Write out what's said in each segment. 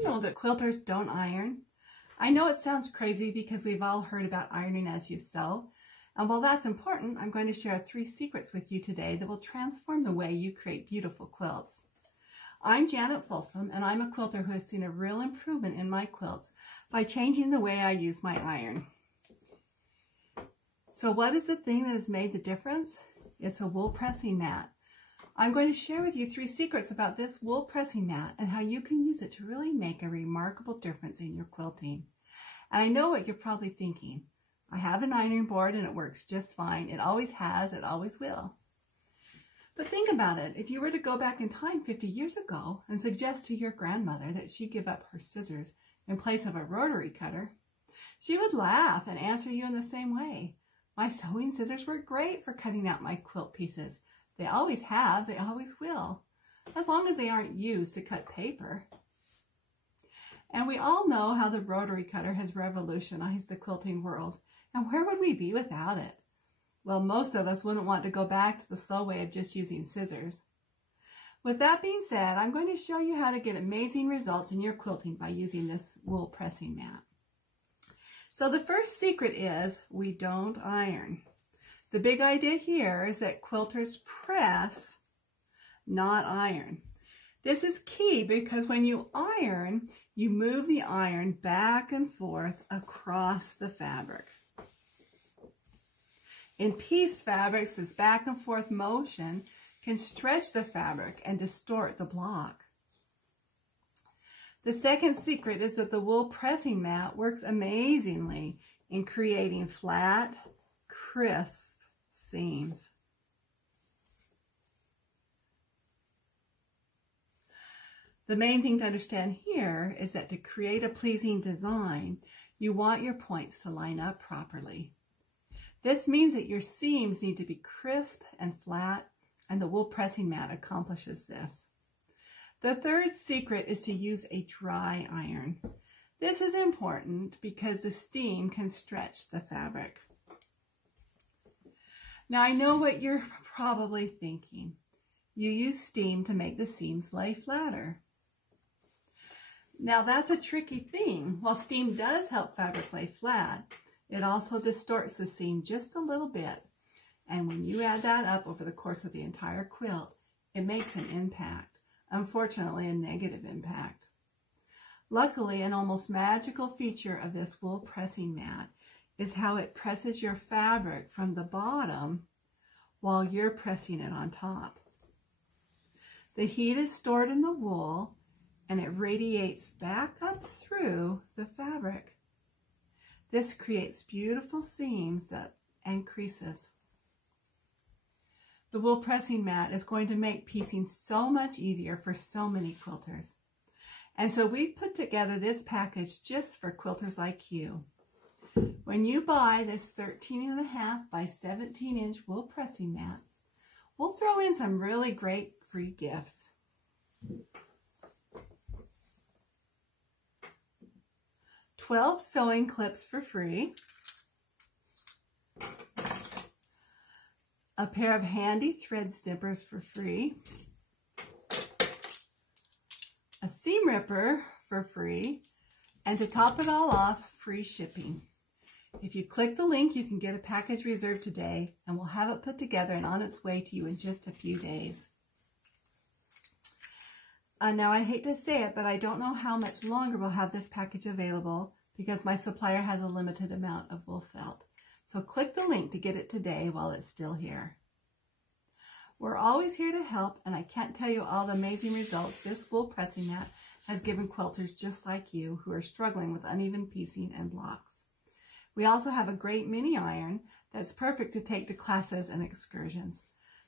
you know that quilters don't iron? I know it sounds crazy because we've all heard about ironing as you sew. And while that's important, I'm going to share 3 secrets with you today that will transform the way you create beautiful quilts. I'm Janet Folsom, and I'm a quilter who has seen a real improvement in my quilts by changing the way I use my iron. So what is the thing that has made the difference? It's a wool pressing mat. I'm going to share with you 3 secrets about this wool pressing mat and how you can use it to really make a remarkable difference in your quilting. And I know what you're probably thinking. I have an ironing board and it works just fine. It always has, it always will. But think about it. If you were to go back in time 50 years ago and suggest to your grandmother that she give up her scissors in place of a rotary cutter, she would laugh and answer you in the same way. My sewing scissors were great for cutting out my quilt pieces. They always have, they always will, as long as they aren't used to cut paper. And we all know how the rotary cutter has revolutionized the quilting world. And where would we be without it? Well, most of us wouldn't want to go back to the slow way of just using scissors. With that being said, I'm going to show you how to get amazing results in your quilting by using this wool pressing mat. So the first secret is we don't iron. The big idea here is that quilters press, not iron. This is key because when you iron, you move the iron back and forth across the fabric. In piece fabrics, this back and forth motion can stretch the fabric and distort the block. The second secret is that the wool pressing mat works amazingly in creating flat, crisp seams. The main thing to understand here is that to create a pleasing design, you want your points to line up properly. This means that your seams need to be crisp and flat, and the wool pressing mat accomplishes this. The third secret is to use a dry iron. This is important because the steam can stretch the fabric. Now I know what you're probably thinking. You use steam to make the seams lay flatter. Now that's a tricky thing. While steam does help fabric lay flat, it also distorts the seam just a little bit. And when you add that up over the course of the entire quilt, it makes an impact. Unfortunately, a negative impact. Luckily, an almost magical feature of this wool pressing mat is how it presses your fabric from the bottom while you're pressing it on top. The heat is stored in the wool and it radiates back up through the fabric. This creates beautiful seams and creases. The wool pressing mat is going to make piecing so much easier for so many quilters. And so we put together this package just for quilters like you. When you buy this 13.5 by 17 inch wool pressing mat, we'll throw in some really great free gifts. $12 sewing clips for free, a pair of handy thread snippers for free, a seam ripper for free, and to top it all off, free shipping. If you click the link, you can get a package reserved today, and we'll have it put together and on its way to you in just a few days. Now, I hate to say it, but I don't know how much longer we'll have this package available because my supplier has a limited amount of wool felt. So click the link to get it today while it's still here. We're always here to help, and I can't tell you all the amazing results this wool pressing mat has given quilters just like you who are struggling with uneven piecing and blocks. We also have a great mini iron that's perfect to take to classes and excursions.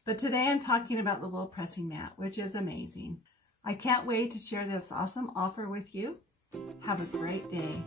But today I'm talking about the wool pressing mat, which is amazing. I can't wait to share this awesome offer with you. Have a great day.